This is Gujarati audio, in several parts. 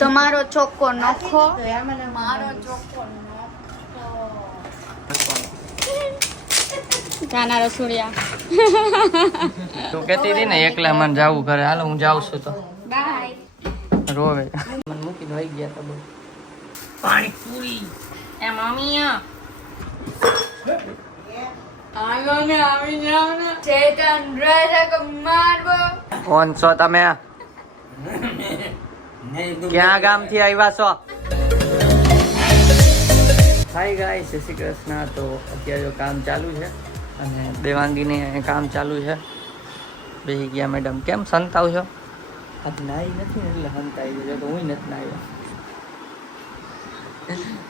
તમારો ચોખ્ખો નખો મારો ચોખ્ખો ગાના રસોડિયા તું કહેતી હતી ને એકલા મને જાવું ઘરે. હાલો હું જાઉં છું તો બાય. રોવે મને મૂકીને વહી ગયા તો બહુ પાણી પૂરી એ મમ્મી હાલો ને આવી જાવ ને ચેતન રજક મારવો કોણ છો તમે? ક્યાં ગામથી આવ્યા છો? હાય ગાઈસ, જય શ્રી કૃષ્ણ. તો અત્યારે જો કામ ચાલુ છે અને દેવાંગીને કામ ચાલુ છે. બેસી ગયા મેડમ. કેમ સંતાવ છો? આજ નાઈ નથી ને એટલે સંતાઈ ગયો તો હું નથી નાયો.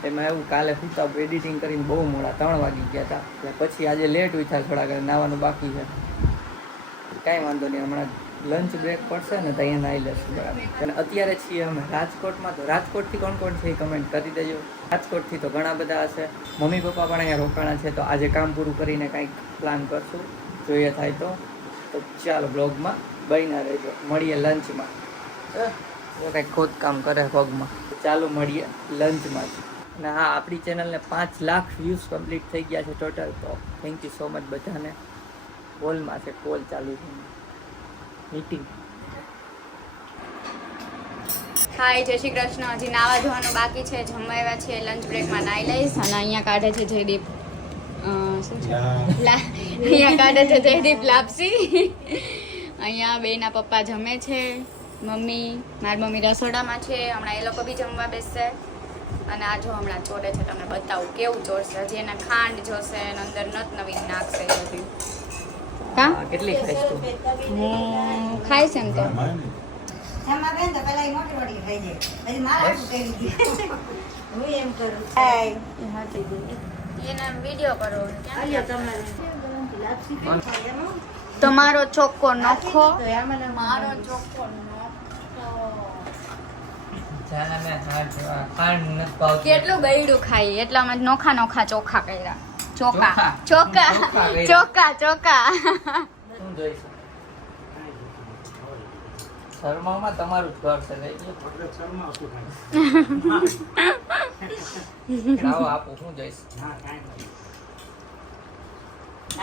એમાં એવું કાલે સુતા એડિટિંગ કરીને બહુ મોડા 3 વાગી ગયા હતા. પછી આજે લેટ ઉઠ્યા થોડા ઘણા નાવાનું બાકી છે. કાંઈ વાંધો નહીં, હમણાં લંચ બ્રેક પડશે ને તો અહીંયા નાઈ લેશું બરાબર. અને અત્યારે છીએ અમે રાજકોટમાં. તો રાજકોટથી કોણ કોણ છે એ કમેન્ટ કરી દેજો. રાજકોટથી તો ઘણા બધા હશે. મમ્મી પપ્પા પણ અહીંયા રોકાણા છે. તો આજે કામ પૂરું કરીને કંઈક પ્લાન કરશું, જોઈએ થાય તો. તો ચાલો બ્લોગમાં બન્યા રહેજો. મળીએ લંચમાં. કંઈક ખોદકામ કરે પગમાં. ચાલો મળીએ લંચમાં. અને હા, આપણી ચેનલને 5 લાખ વ્યૂઝ કમ્પ્લીટ થઈ ગયા છે ટોટલ. તો થેન્ક યુ સો મચ બધાને. કોલમાં છે, કોલ ચાલુ છે, મીટિંગ. હાય, જય શ્રી કૃષ્ણ. હજી નાવા ધોવાનું બાકી છે. જમવા આવ્યા છીએ, લંચ બ્રેકમાં નાઈ લઈશ. અને અહીંયા કાઢે છે જયદીપ અહીંયા કાઢે છે જયદીપ લાપસી. અહીંયા બેના પપ્પા જમે છે. મારી મમ્મી રસોડામાં છે. હમણાં એ લોકો બી જમવા બેસશે. અને આ જો હમણાં ચોરે છે, તમને બતાવું કેવું ચોરશે. હજી એને ખાંડ જોશે અને અંદર નત નવીન નાખશે બધી. કેટલી ખાઈશ તું? હું ખાઈશ એમ તો તમારો ચોખ્ખો નખો મારો ચોખ્ખો કેટલું ગયડું ખાઈ એટલા અમે નોખા નોખા ચોખા કર્યા. ચોખા ચોખા ચોખા ચોખા. શું જોઈશું? શર્મામાં તમારું જ ઘર છે. આવો આપો, શું જોઈશ?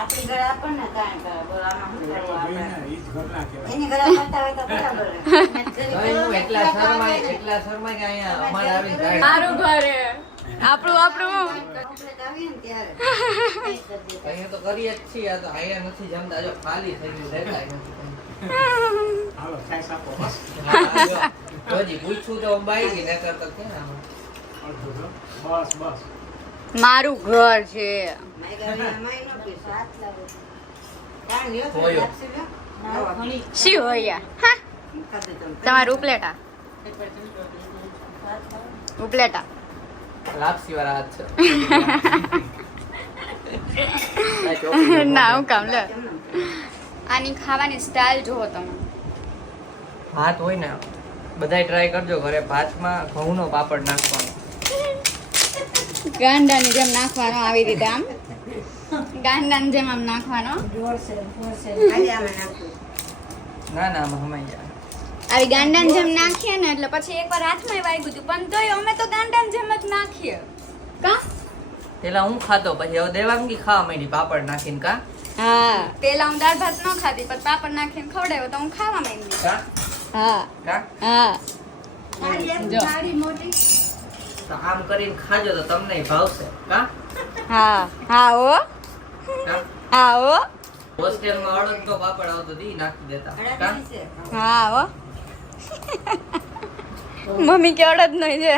આપણી ઘરે આપણને કાંઈ કરે બોલામાં શું કરવું આપણે એની ઘરે કરતા હોય તો બરાબર એટલા શર્માય કે અહીંયા અમારે આવી મારું ઘર હે. આપણું અહીંયા તો કરીએ જ છીએ. આ તો અહીંયા નથી જમતા. જો ખાલી થઈ ગયું દેખાય નથી. પૂછું તો અંબાઈ ગઈ ને કરતા ક્યાં મારું ઘર છે. શી હોય હા તમારું ઉપલેટા ઉપલેટા લાપસી વાળા હાથ છે. ના હું કામ લે. આની ખાવાની સ્ટાઇલ જોવો તમે. ભાત હોય ને બધાય ટ્રાય કરજો ઘરે. ભાતમાં ઘઉંનો પાપડ નાખવાનો. ગાંડાની જેમ નાખવાનો, આવી રીતે આમ ગાંડાની જેમ આમ નાખવાનો. ના ના હમાઈ જાય. આવી ગાંડાની જેમ નાખીએ ને એટલે પછી એકવાર હાથમાં વાગ્યું હતું, પણ તોય અમે તો ગાંડાની જેમ જ નાખીએ. કા પેલા હું ખાતો, પછી હવે દેવાંગી ખાવા માંડી પાપડ નાખીને. કા હા, પેલા હું દાળ ભાત ન ખાતી, પછી પાપડ નાખીને ખવડાવ્યો તો હું ખાવા માંડી. કા હા કા હા. તો આમ કરીને ખાજો તો તમને ભાવશે. કા હા હા ઓ કા હા ઓ હોસ્ટેલમાં અડદનો પાપડ આવતો દી નાખી દેતા. કા હા ઓ મમ્મી કે અડદ નહીં છે.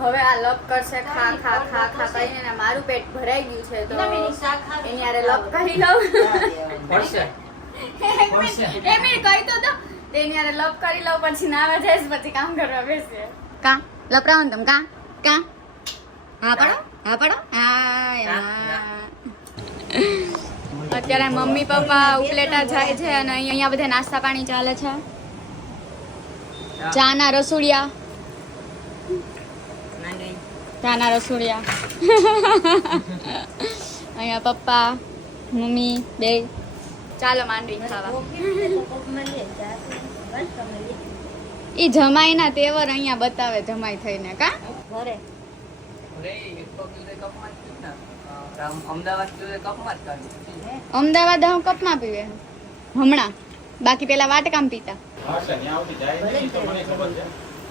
હવે આ લપ કરશે ખા ખા ખા ખા કરીને ને મારું પેટ ભરાઈ ગયું છે. તો એની આરે લપ કરી લઉં. પડશે એમ કહી તો તેની આરે લપ કરી લઉં, પછી નાવા જઈશ, પછી કામ કરવા બેસે. કા લપરાવો ને તમે? કા કા હા પડો હા પડો હા. અત્યારે મમ્મી પપ્પા ઉપલેટા જાય છે અને અહીંયા બધા નાસ્તા પાણી ચાલે છે. ચાના રસોડિયા અહીંયા પપ્પા મમ્મી બે. ચાલો માંડવી ખાવા. ઈ જમાઈના તેવર અહીંયા બતાવે જમાઈ થઈને કા ઘરે અમદાવાદ કપમાં જ કાઢી અમદાવાદ હું કપમાં પીવે હમણાં બાકી પેલા વાટકામ પીતા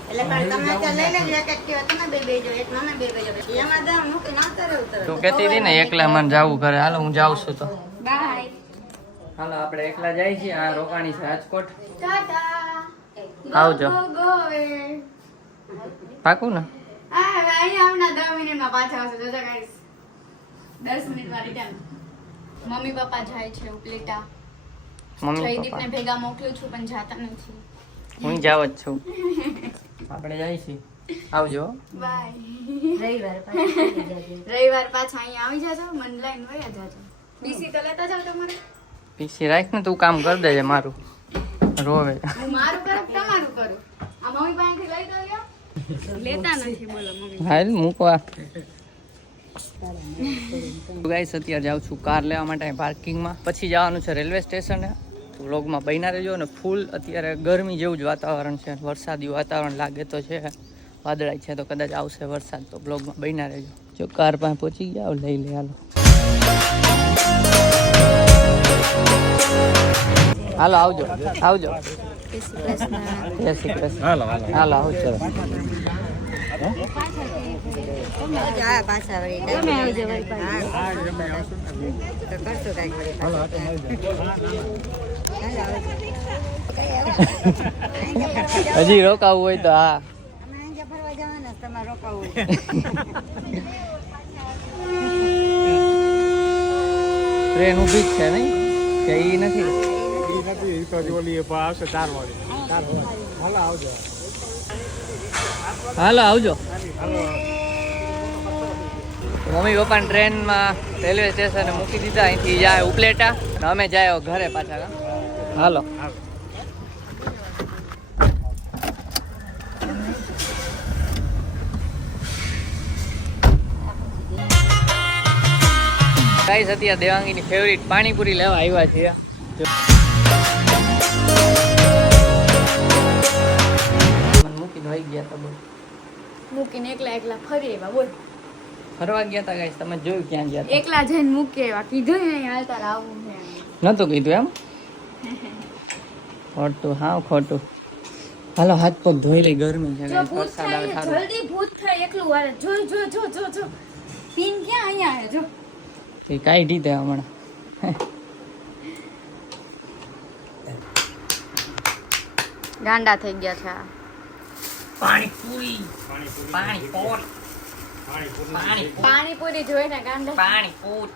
એટલે પણ તમે ત્યાં લઈ લેજો એક એક્ટિવા તમે બે બેજો એક નાના બે બેજો એમાં દામ મૂકી નાખતા રહેવું તરત તું કહેતી હતી ને એકલા મને જાવું ઘરે હાલો હું જાઉં છું તો બાય હાલો આપણે એકલા જાય છીએ આ રોકાણી છે રાજકોટ ટાટા આવજો. ગો, ગો, ગો, એ. પાકું ને અહીંયા હમણાં 10 મિનિટમાં પાછા આવશે જોજો ગાઈસ 10 મિનિટમાં રિટર્ન મમ્મી પપ્પા જાય છે ઉપલેટા મમ્મી જયદીપને પપ્પા ભેગા મોકલું છું પણ જાતા નથી હું જાવ જ છું આપણે જાય છીએ આવજો બાય રવિવાર પાછી જજે. રવિવાર પાછા અહીંયા આવી જાજો મને લઈને વયા જાજો બીસી તો લેતા જાવ તમારે પીસી રાખ ને તું કામ કરી દેજે મારું રોવે હું મારું કરું કે તમારું કરું આ મમ્મી પાસેથી લઈ દો લ્યો લેતા નથી બોલો મમ્મી હાલ મૂકવા ગાઈસ અત્યારે જાઉં છું કાર લેવા માટે પાર્કિંગમાં પછી જવાનું છે રેલવે સ્ટેશને વ્લોગમાં બન્યા રહેજો અને ફૂલ અત્યારે ગરમી જેવું જ વાતાવરણ છે વરસાદી વાતાવરણ લાગે તો છે વાદળાય છે તો કદાચ આવશે વરસાદ તો બ્લોગમાં બન્યા રહેજો જો કાર પાસે પહોંચી ગયા લઈ લે હાલો આવજો આવજો જય શ્રી કૃષ્ણ હાલો આવજો હા પાછા વળી તમે આવજો વળી પાછા તો કરશું કાંઈક વળી પાછા. હજી રોકાવું હોય તો હા અમે અહીંયા ફરવા જવાના છે, તમારે રોકાવું હોય. ટ્રેન ઊભી જ છે નહીં કે ઈ નથી હાલો આવજો મમ્મી પપ્પા ટ્રેનમાં રેલવે સ્ટેશને મૂકી દીધા અહીંથી જાય ઉપલેટા અને અમે જાય ઘરે પાછા હાલો ગાઈસ અત્યારે દેવાંગીની ફેવરિટ પાણીપુરી લેવા આવ્યા છીએ મને મૂકીને વહી ગયા તા બોલ મૂકીને એકલા એકલા ફરી એવા બોલ ફરવા ગયા તા ગાઈસ તમે જોયું ક્યાં ગયા તા એકલા જઈને મૂકે એવા કીધું ને અહીં હાલતા આવું છે નતું કીધું એમ ખોટું હાવ ખોટું હાલો હાથ પગ ધોઈ લઈ ગરમી છે જો ગાઈસ ભૂત વરસાદ આવે થાય સારું જલ્દી ભૂત થાય એકલું વાળે જો જો જો જો જો પીન ક્યાં અહીંયા આવે જો એ કાઢી દે હમણાં ગાંડા થઈ ગયા છે આ પાણીપુરી પાણીપુરી જોઈને ગાંડા પાણીપુરી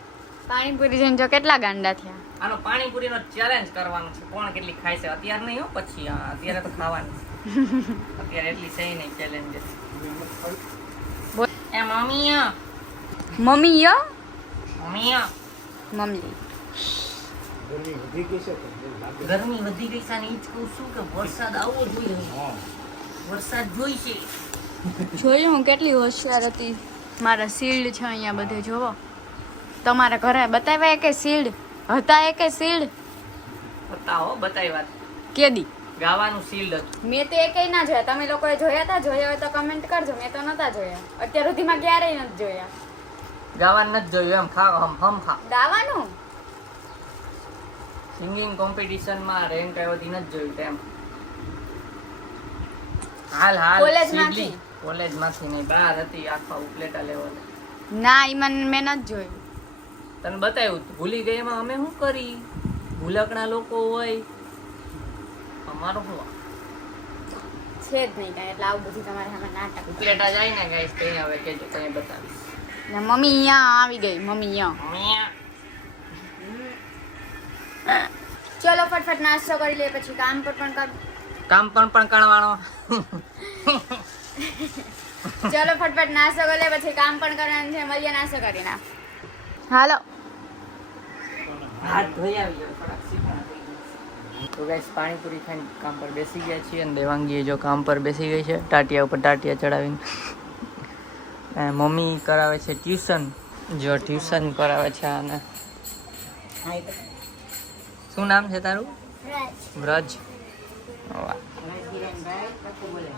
પાણીપુરી જોઈને જો કેટલા ગાંડા થયા આનો પાણીપુરીનો ચેલેન્જ કરવાનો છે કોણ કેટલી ખાય છે અત્યારે નહીં હો પછી અત્યારે તો ખાવાની અત્યારે એટલી છે નહીં ચેલેન્જ એ મમ્મી મમ્મી યો મમ્મી મમ્મી ગરમી વધી ગઈ છે ને ઈ જ કહું છું કે વરસાદ આવવો જોઈએ વરસાદ જોઈશે જોયું હું કેટલી હોશિયાર હતી મારા શિલ્ડ છે અહીંયા બધે જોવો તમારા ઘરે બતાવ્યા કે શિલ્ડ હતા એ કે શિલ્ડ બતાવો બતાવી વાત કેદી ગાવાનું શીલ્ડ હતું મેં તો એકેય ના જોયા તમે લોકોએ જોયા હતા જોયા હોય તો કમેન્ટ કરજો મેં તો નતા જોયા અત્યાર સુધીમાં ક્યારેય નથી જોયા ગાવાનું નથી જોયું એમ ખા હમ ખા ગાવાનું સિંગિંગ કોમ્પિટિશનમાં રેન્ક આવ્યો તી નથી જોયું તેમ હાલ હાલ કોલેજમાંથી? કોલેજમાંથી નહીં બહાર હતી આખા ઉપલેટા લેવલે ના ઈ મેં નથી જોયું તને બતાવ્યું ભૂલી ગઈ એમાં અમે શું કરી ભૂલકણા લોકો હોય અમારો શું છે જ નહીં કાંઈ એટલે આવું બધું તમારે સામે નાટક ઉપલેટા જાય ને ગાઈસ કઈ આવે કેજો કઈ બતાવીશ ને મમ્મી અહીંયા આવી ગઈ મમ્મી અહીંયા ચલો ફટફટ નાસ્તો કરી લે પછી કામ પર પણ કર કામ પણ કરવાનો ચલો ફટફટ નાસ્તો કરી લે પછી કામ પણ કરવાનું છે મળીએ નાસ્તો કરીને હાલો હાથ ધોઈ આવી તો ગાઈસ પાણીપુરી ખાઈને કામ પર બેસી ગયા છીએ અને દેવાંગીએ જો કામ પર બેસી ગઈ છે ટાટિયા ઉપર ટાટિયા ચડાવીને મમ્મી કરાવે છે ટ્યુશન જો ટ્યુશન કરાવે છે અને શું નામ છે તારું વ્રજ વાહ ભાઈ પાછું બોલે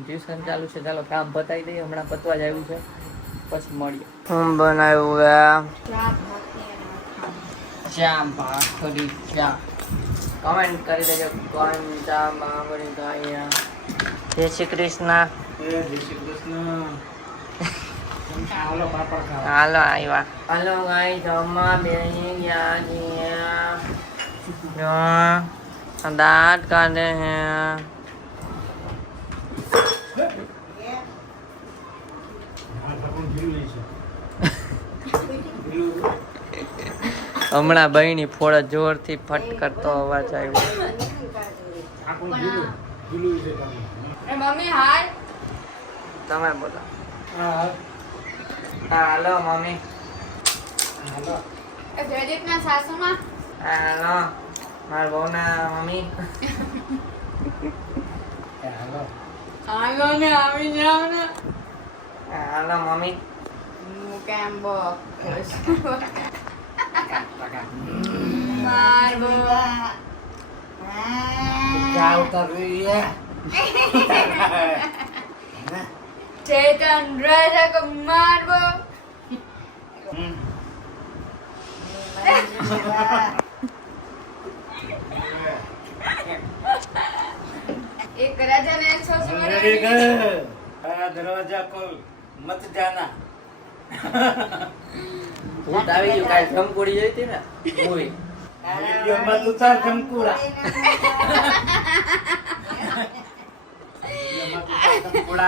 ટ્યુશન ચાલુ છે. ચાલો કામ પતાવી દઈએ, હમણાં પતવા જ આવ્યું છે, પછી મળીએ. હું બનાવ્યું ચા ભાખરી ચા. કમેન્ટ કરી દેજો કોણ ચા ભાખરી ખાય. જય શ્રી કૃષ્ણ. હાલો આવ્યા. હાલો ગાઈ જમવા બેસી ગયા છીએ. દાંત કાઢે હે. હમણાં બહેની ફોડ જોરથી ફટ કરતો અવાજ આવ્યો. મમ્મી હાય તમે બોલો. હા હાલો મમ્મી. હાલો. જયદીપના સાસુમાં હાલો મારા બહુના મમ્મી. હાલો ને આવી જાવ ને. હાલો મમ્મી. હું કેમ બો મારબો ચેતન રજક મારબો. एक राजा ने 100 दरवाजा को मत जाना. ભૂત આવી ગયું. કાંઈ જમકુડી જોઈ હતી ને મૂવી. મત ઉતાર જમકુડા.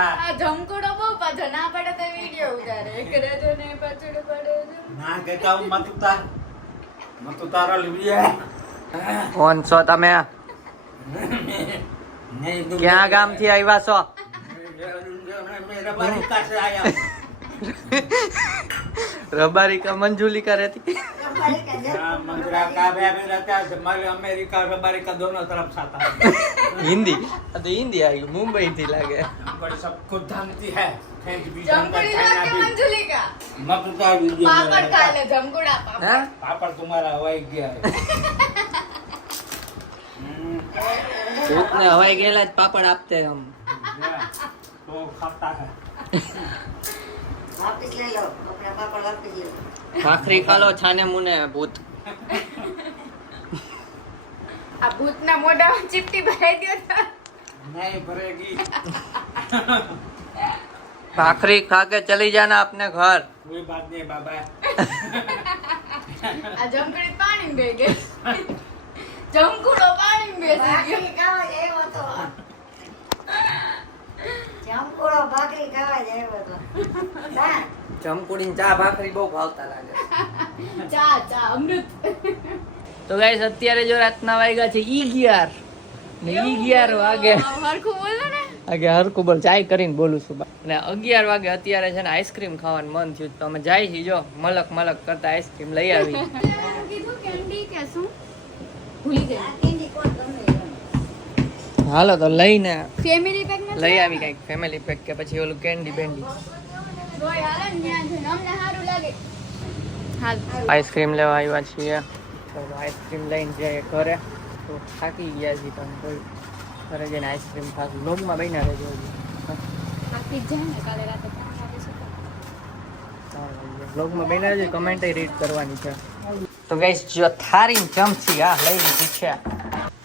આ જમકુડો બહુ પાછો ના પડે તો વિડિયો ઉતારે. એક રાજા ને પાછળ પડે છે. ના કહેતા હું મત ઉતાર. મત ઉતારો લીવિયા. કોણ છો તમે? નહીં ક્યાં ગામથી આવ્યા છો? मेरा बारी का से आया. રબારી કા મંજુલી કા રહેતી. मंगरा का भी रहता है. हमारे अमेरिका और अमेरिका दोनों तरफ साथ है. હિન્દી. આ તો હિન્દી આવી મુંબઈ થી લાગે. बड़े सबको जानती है. फ्रेंच भी જમકુડી जानता કે है. મંજુલી કા मत उतार वीडियो પાપડ ખા લે જમકુડા પાપડ. હે? पापड़ तुम्हारा हवाई गया है. ભૂતને હવાઈ ગયેલા જ પાપડ આપતે હમ. तो खाता है. વાપસ લઈ લો આપણા પાપડ વાપસ લઈ લો ભાખરી ખાલો છાને મુને ભૂત. આ ભૂતના મોઢામાં ચીપટી ભરાઈ દો તો. नहीं भरेगी. भाखरी खा के चली जाना अपने घर. कोई बात नहीं बाबा. આ જમકુડી પાણી બે ગઈ. જમકુડો પાણી બેસી ગયો. ભાખરી ખાવા જ આવ્યો તો જમકુડો ભાખરી ખાવા જ આવ્યો તો ના જમકુડી ચા ભાખરી બહુ ભાવતા લાગે. ચા ચા અમૃત. તો ગાઈસ અત્યારે જો રાતના વાગ્યા છે 11 ને 11 વાગે હરખું બોલો ને. આગે હરખું બોલ ચાય કરીને બોલું છું. અને 11 વાગે અત્યારે છે ને આઈસ્ક્રીમ ખાવાનું મન થયું તો અમે જાય છીએ જો મલક મલક કરતા આઈસ્ક્રીમ લઈ આવી. કીધું કેન્ડી કે શું ભૂલી ગઈ. કેન્ડી કોણ ગમે હાલો તો લઈને ફેમિલી પેક નથી લઈ આવી કઈક ફેમિલી પેક કે પછી ઓલું કેન્ડી બેન્ડી. જોઈ હાલે ને ત્યાં જઈને અમને સારું લાગે. હાલ આઈસ્ક્રીમ લેવા આવ્યા છીએ તો આઈસ્ક્રીમ લઈને જઈએ ઘરે. તો થાકી ગયા છીએ તમે કોઈ ઘરે જઈને આઈસ્ક્રીમ ખાશું. લોગમાં બન્યા રહેજો. થાકી જ જાય ને કાલે રાતે 3 વાગે સુતા. બ્લોગમાં બન્યા રહેજો. કમેન્ટ રીડ કરવાની છે. તો ગાઈસ જો થારીન ચમચી આ લઈ લીધી છે.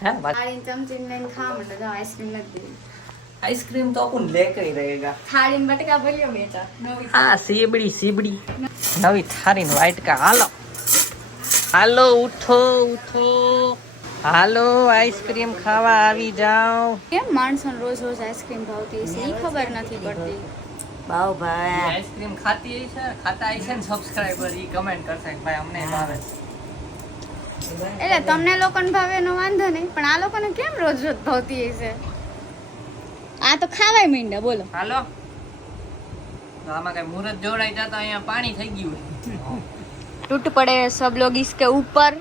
હે થાળીને ચમચી લઈને ખાવા માંડો. જો આઈસ્ક્રીમ નથી દીધી. આઈસ્ક્રીમ તો अपन लेकर ही रहेगा. થાળીને બટકા ભર્યો બેટા નવી. हाँ सीबड़ी सीबड़ी नवी थारी वाइट का हालो हालो उठो उठो हालो आइसक्रीम खावा આવી જાઓ. કેમ માણસોને રોજ રોજ આઈસ્ક્રીમ ભાવતી હશે એ ખબર નથી પડતી. બહુ ભાવે આઈસ્ક્રીમ ખાતી છે ખાતા છે ને સબસ્ક્રાઇબર ઈ કમેન્ટ કરશે કે ભાઈ અમને ભાવે. એટલે તમને લોકોને ભાવે એનો વાંધો નહીં પણ આ લોકોને કેમ રોજ રોજ ભાવતી હશે. આ તો ખાવાય મીંડા બોલો. હાલો તો આમાં કઈ મુહૂર્ત જોડાઈ જતા અહીંયા પાણી થઈ ગયું. टूट पड़े सब लोग इसके ऊपर.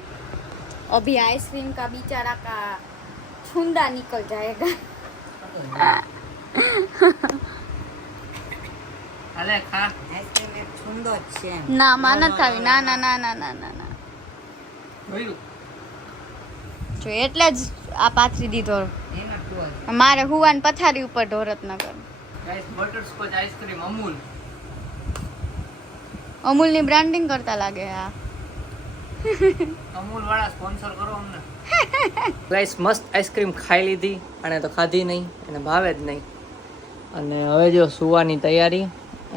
अभी आइसक्रीम का बेचारा का छुंदा निकल जाएगा. હાલે ખા. આઈસ્ક્રીમ એક છુંદો જ છે ના માનત ખાવી. ના ના ના ના ના ના ના જોયું જો એટલે જ આ પાથરી દીધો. એના તો મારે હુવાન પથારી ઉપર ઢોરત ન કર. ગાઈસ બટરસ્કોચ આઈસ્ક્રીમ અમૂલ અમૂલની બ્રાન્ડિંગ કરતા લાગે આ. અમૂલ વાળા સ્પોન્સર કરો અમને. ગાઈસ મસ્ત આઈસ્ક્રીમ ખાઈ લીધી અને તો ખાધી નહીં અને ભાવે જ નહીં. અને હવે જો સુવાની તૈયારી.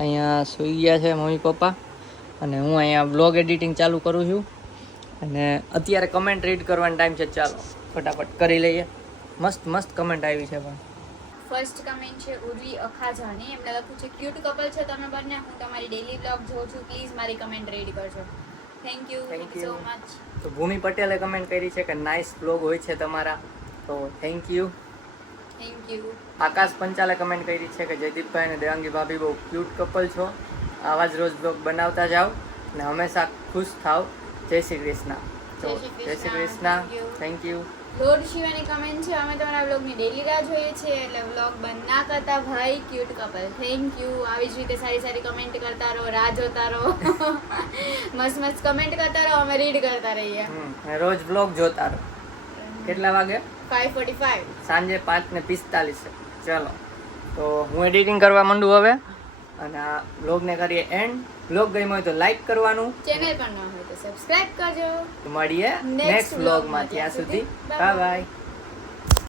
અહીંયા સૂઈ ગયા છે મમ્મી પપ્પા અને હું અહીંયા બ્લોગ એડિટિંગ ચાલુ કરું છું. અને અત્યારે કમેન્ટ રીડ કરવાનો ટાઈમ છે. ચાલો ફટાફટ કરી લઈએ. મસ્ત મસ્ત કમેન્ટ આવી છે પણ. ફર્સ્ટ કમેન્ટ છે ઉર્વી અખાજાની. એમને લખ્યું છે ક્યુટ કપલ છો તમે બંને. હું તમારી ડેલી બ્લોગ જોઉં છું. પ્લીઝ મારી કમેન્ટ રેડી કરજો. Thank you so much. તો ભૂમિ પટેલે કમેન્ટ કરી છે કે નાઇસ બ્લોગ હોય છે તમારા. તો thank you. Thank you. Akash પંચાલે કમેન્ટ કરી છે કે જયદીપભાઈ અને દેવાંગી ભાભી બહુ ક્યુટ કપલ છો. આવા જ રોજ બ્લોગ બનાવતા જાઓ અને હંમેશા ખુશ થાવ. જય શ્રી કૃષ્ણ. તો જય Shri Krishna. Thank you. Load Shivani comment છે અમે તમારા વ્લોગની ડેલી રાહ જોઈએ છીએ એટલે વ્લોગ બંધ ના કરતા ભાઈ ક્યુટ કપલ. Thank you. આવી જ રીતે સારી સારી કમેન્ટ કરતા રહો, રાહ જોતા રહો. મસ્ત મસ્ત કમેન્ટ કરતા રહો, અમે રીડ કરતા રહીએ. રોજ બ્લોગ જોતા રહો. કેટલા વાગે? 5:45. સાંજે 5:45. ચાલો તો હું એડિટિંગ કરવા માંડું હવે અને આ બ્લોગને કરીએ એન્ડ. બ્લોગ ગમ્યો હોય તો લાઈક કરવાનું. ચેનલ પર ન હોય તો સબસ્ક્રાઇબ કરજો. મળીએ નેક્સ્ટ બ્લોગમાં. ત્યાં સુધી બાય બાય.